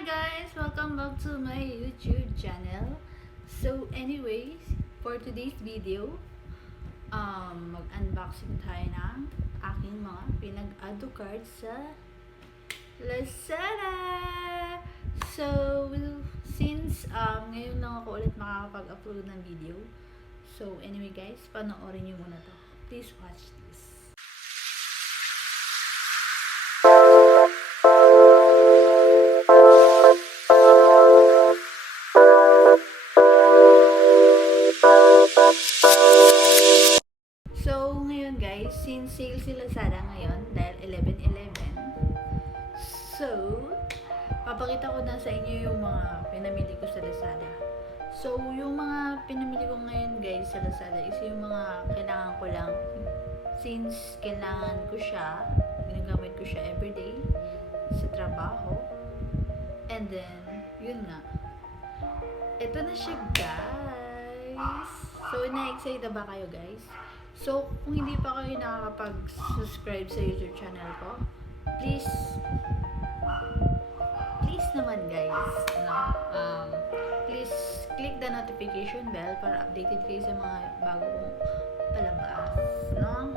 Hi guys! Welcome back to my YouTube channel. So anyways, for today's video, mag-unboxing tayo ng aking mga pinag-add to cards sa Lazada! So, since ngayon lang ako ulit makakapag-upload ng video, so anyway guys, panoorin nyo muna to. Please watch this. So, ngayon guys, since sale si Lazada ngayon, dahil 11/11, so, papakita ko na sa inyo yung mga pinamili ko sa Lazada. So, yung mga pinamili ko ngayon guys sa Lazada is yung mga kailangan ko lang. Since kailangan ko siya, ginagamit ko siya everyday sa trabaho. And then, yun nga. Ito na siya guys. So, na-excited ba kayo guys? So, kung hindi pa kayo nakakapag-subscribe sa YouTube channel ko, please naman guys, no? Please click the notification bell para updated kayo sa mga bago kong palabas, no?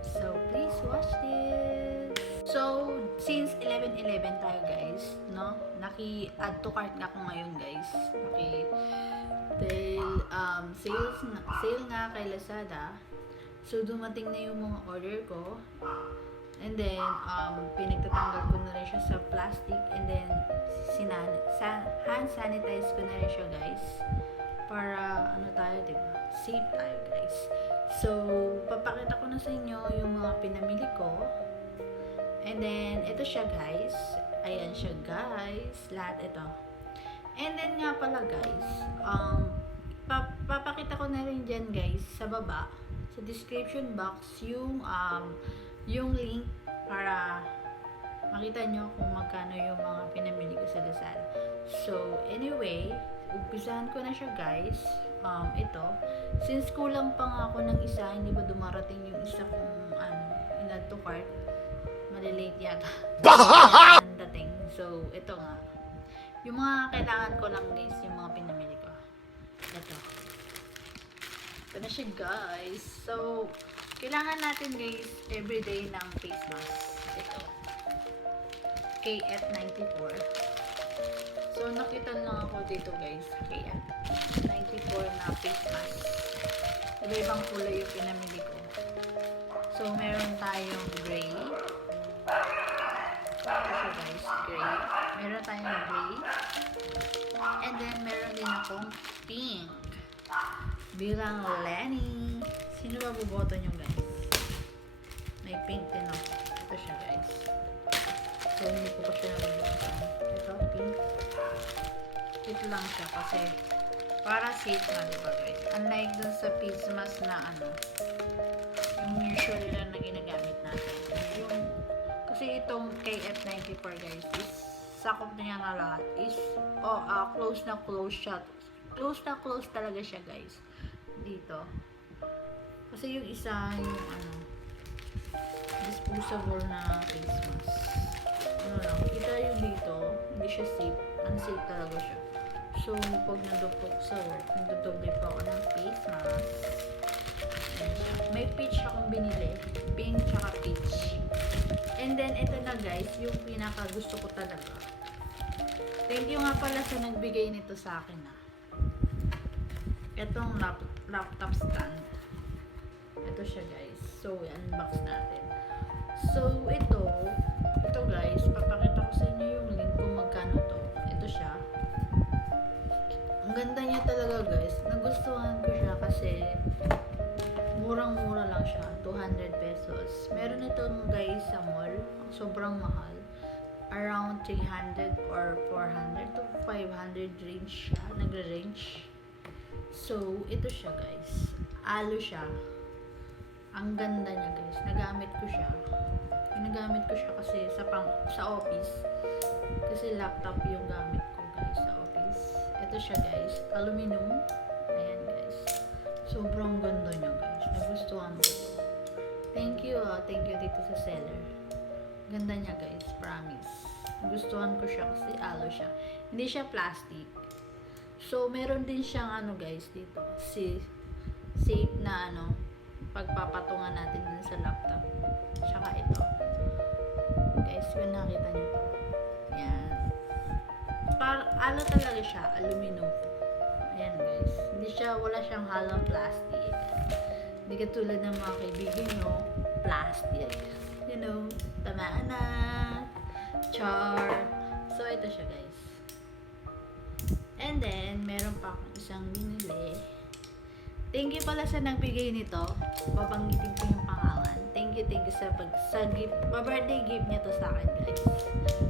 So, please watch this. So, since 11/11 tayo guys, no? Naki-add to cart nga ako ngayon guys. Okay. Dahil, sale nga kay Lazada. So, dumating na yung mga order ko. And then, pinagtatanggal ko na rin siya sa plastic. And then, hand sanitize ko na rin siya, guys. Para, diba? Safe tayo, guys. So, papakita ko na sa inyo yung mga pinamili ko. And then, ito siya, guys. Ayan siya, guys. Lahat ito. And then, nga pala, guys. Papakita ko na rin dyan, guys, sa baba. Sa description box yung link para makita nyo kung magkano yung mga pinamili ko sa Lazada. So, anyway, umpisahan ko na siya guys. Ito, since kulang pa nga ako ng isa, hindi ba dumarating yung isa kong in-add to cart, malilate yata ang dating. So, ito nga, yung mga kailangan ko lang guys, yung mga pinamili ko. Ito na siya guys. So, kailangan natin guys everyday ng face mask. Ito. KF94. So, nakita lang ako dito guys. KF94 na face mask. Iba-ibang kulay yung pinamili ko. So, meron tayong gray. Ito siya guys, gray. Meron tayong gray. And then, meron din akong pink. Bilang Lenny. Sino ba buboto nyo guys? May pink din ako. Ito siya guys. So, hindi ko pa siya nabubutan. Ito, pink. Ito lang siya kasi para safe na, diba guys? Unlike dun sa face mask na yung usually lang na ginagamit natin. Kasi itong KF94 guys is sakop niya na lahat is close na close siya. Close na close talaga siya guys. Dito. Kasi yung isa, yung disposable na face mask. Kita yung dito, hindi siya safe. Unsafe talaga siya. So, pag nandupok sa work, nagdodoble pa ako ng face mask. May peach akong binili. Pink tsaka peach. And then, ito na guys, yung pinaka gusto ko talaga. Thank you nga pala sa nagbigay nito sa akin Itong laptop stand. Ito siya guys. So, unbox natin. So, ito guys, papakita ko sa inyo yung link kung magkano to. Ito siya. Ang ganda niya talaga guys. Nagustuhan ko siya kasi murang-mura lang siya. 200 pesos. Meron itong guys sa mall. Sobrang mahal. Around 300 or 400 to 500 range siya. Nagre-range. So, ito siya guys. Alo siya. Ang ganda niya guys. Nagamit ko siya. Ginagamit ko siya kasi sa office. Kasi laptop yung gamit ko guys sa office. Ito siya guys. Aluminum. Ayan guys. Sobrang ganda niya guys. Nagustuhan ko. Thank you dito sa seller. Ganda niya guys. Promise. Gustuhan ko siya kasi aloe siya. Hindi siya plastic. So, meron din siyang ano guys dito. Safe na ano, pagpapatungan natin dun sa laptop. Tsaka ito. Guys, kung nakita niyo to. Yan. Aloe talaga siya. Aluminum. Ayan guys. Wala siyang halong plastic. Hindi katulad ng mga kaibigan nyo. Plastic. You know, tamaan na. Char. So, ito siya guys. And then, meron pa akong isang binili. Thank you pala sa nagbigay nito. Babanggitin ko yung pangalan. Thank you sa gift. Pa-birthday gift niya to sa akin guys.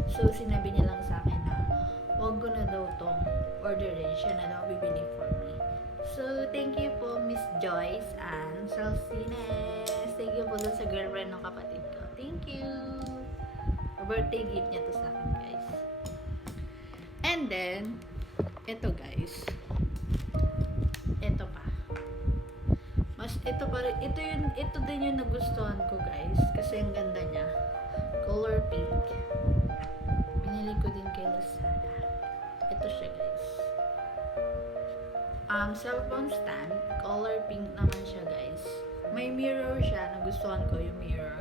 So, sinabi niya lang sa akin na huwag ko na daw tong orderin. Siya na daw bibili for me. So, thank you po Miss Joyce and Salsines. Thank you po dun sa girlfriend ng kapatid ko. Thank you. Birthday gift niya to sa akin guys. And then, ito guys. Ito pa. Ito din yung nagustuhan ko guys. Kasi ang ganda niya. Color pink. Binili ko din kay Lazada. Ito siya guys. Cellphone stand. Color pink naman siya guys. May mirror siya. Nagustuhan ko yung mirror.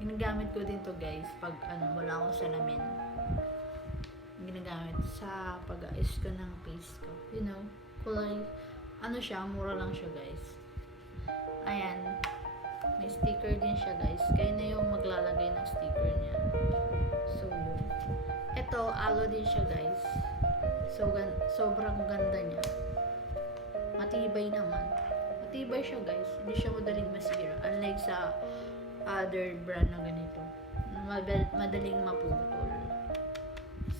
Ginagamit ko din to guys pag wala akong salamin. Ginagamit sa pag-ayos ko ng face ko. You know, kulay, siya, mura lang siya guys. Ayan. May sticker din siya guys. Kayo na yung maglalagay ng sticker niya. So, yun. Ito, aloe din siya guys. So, sobrang ganda niya. Matibay naman. Matibay siya guys. Hindi siya madaling masira. Unlike sa other brand na ganito. Madaling maputol.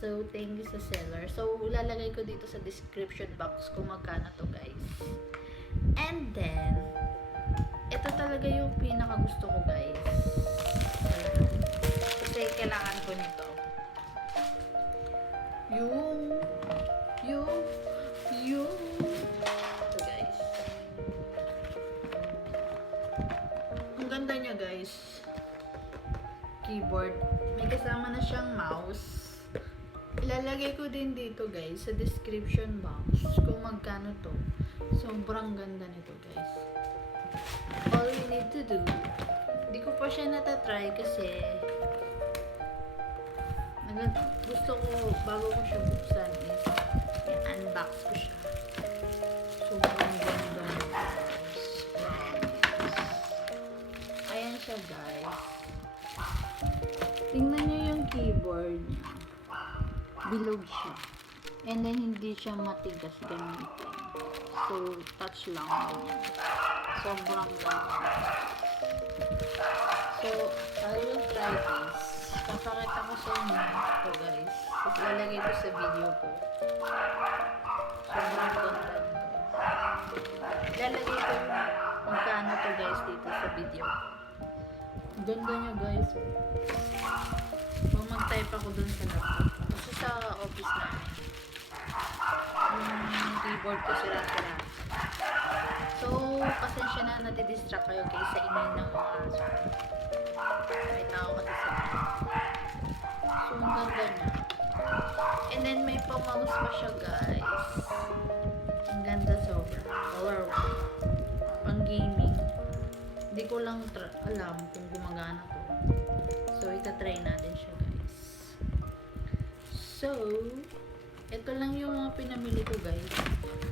So, thank you sa seller. So, ilalagay ko dito sa description box kung magkano to guys. And then, ito talaga yung pinaka gusto ko guys. Kasi kailangan ko nito. Ito guys. Ang ganda niya guys. Keyboard. May kasama na siyang mouse. Ilalagay ko din dito guys sa description box kung magkano to. Sobrang ganda nito guys. All you need to do, hindi ko pa siya natatry kasi gusto ko bago ko siya buksan is i-unbox ko siya. Sobrang ganda nito guys. Ayan siya guys. Tingnan nyo yung keyboard niya. Bilog siya. And then, hindi siya matigas gamitin. So, touch lang. Sobrang ganda. So, I will try this. Papakita ko sa inyo ito guys. Ilalagay ko sa video ko. Sobrang ganda nito. Ilalagay ko magkano to guys dito sa video ko. Ganda niya guys. Kung mag-type ako dun sa laptop. Kasi sa office namin. Yung keyboard ko sira-sira. So, pasensya na nadidistract kayo guys sa ingay ng mga aso. May tao kasi sa So, ang ganda niya. And then, may pa-mouse pa siya guys. Ang ganda sobra. Color pang gaming. Hindi ko lang alam kung gumagana to. So, itatry natin siya guys. So, ito lang yung mga pinamili ko guys.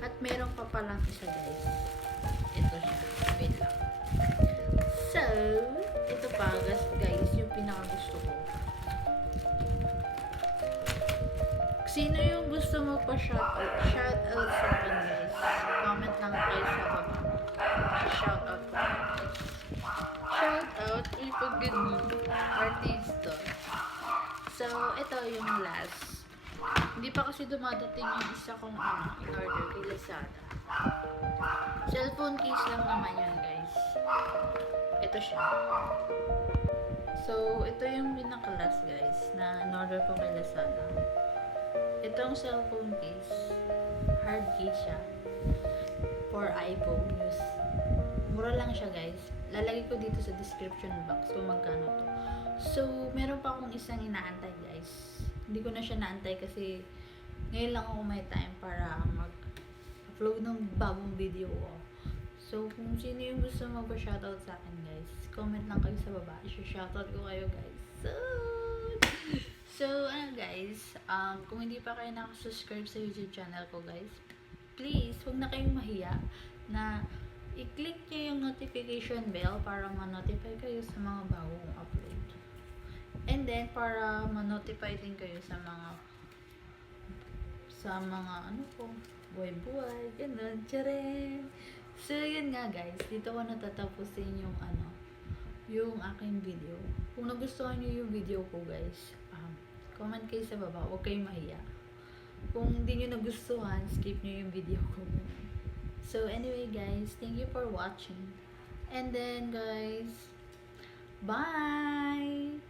At meron pa palang isa guys. Ito siya. Wait lang. So, ito pa guys yung pinakagusto ko. Sino yung gusto mo pa shoutout? Shoutout sa akin guys. Comment lang kayo sa baba. Shoutout po guys. Shoutout ipag ganun. Artista. So, ito yung last. Hindi pa kasi dumadating yung isa kong in-order kay Lazada. Cellphone case lang naman yan guys. Ito siya. So, ito yung pinaka-last guys na in-order ko kay Lazada. Itong cellphone case, hard case siya for iPhone use. Mura lang siya guys. Lalagay ko dito sa description box kung magkano to. So, meron pa akong isang inaantay guys Hindi ko na siya naantay kasi ngayon lang ako may time para mag-upload ng bagong video ko. So, kung sino yung gusto magpa-shoutout sa akin, guys, comment lang kayo sa baba. I-shoutout ko kayo, guys. So, ano guys, kung hindi pa kayo nakasubscribe sa YouTube channel ko, guys, please, huwag na kayong mahiya na i-click nyo yung notification bell para ma-notify kayo sa mga bagong upload. And then, para ma-notify din kayo sa mga ano ko, buhay-buhay, ganun, tcharin. So, yun nga guys, dito ko natatapusin yung yung aking video. Kung nagustuhan nyo yung video ko guys, comment kayo sa baba, huwag kayong mahiya. Kung hindi nyo nagustuhan, skip nyo yung video ko. So, anyway guys, thank you for watching. And then guys, bye!